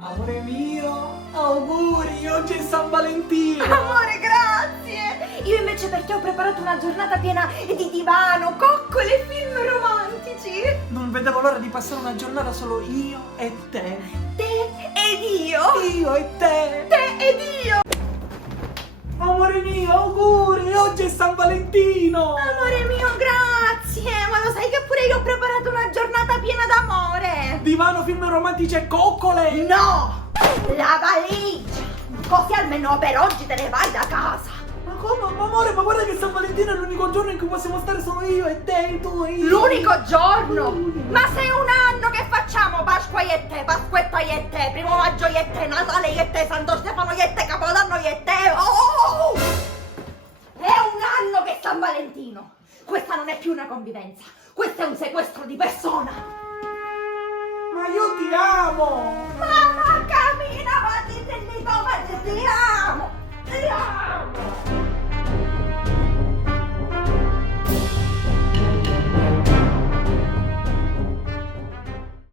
Amore mio, auguri, oggi è San Valentino! Amore, grazie! Io invece per te ho preparato una giornata piena di divano, coccole e film romantici! Non vedevo l'ora di passare una giornata solo io e te. Te ed io! Io e te! Te ed io! Amore mio, auguri, oggi è San Valentino! Amore mio, grazie! Ma lo sai che pure io ho preparato una giornata piena d'amore! Divano, film romantici e coccole! No! La valigia! Così almeno per oggi te ne vai da casa! Ma come? Ma amore, ma guarda che San Valentino è l'unico giorno in cui possiamo stare solo io e te, tu e io! L'unico giorno! Ma se è un anno che facciamo Pasqua io e te, Pasquetta io e te, Primo Maggio io e te, Natale io e te, Santo Stefano io e te, Capodanno io e te! Oh! È un anno che è San Valentino! Questa non è più una convivenza, questo è un sequestro di persona! Ma io ti amo! Ma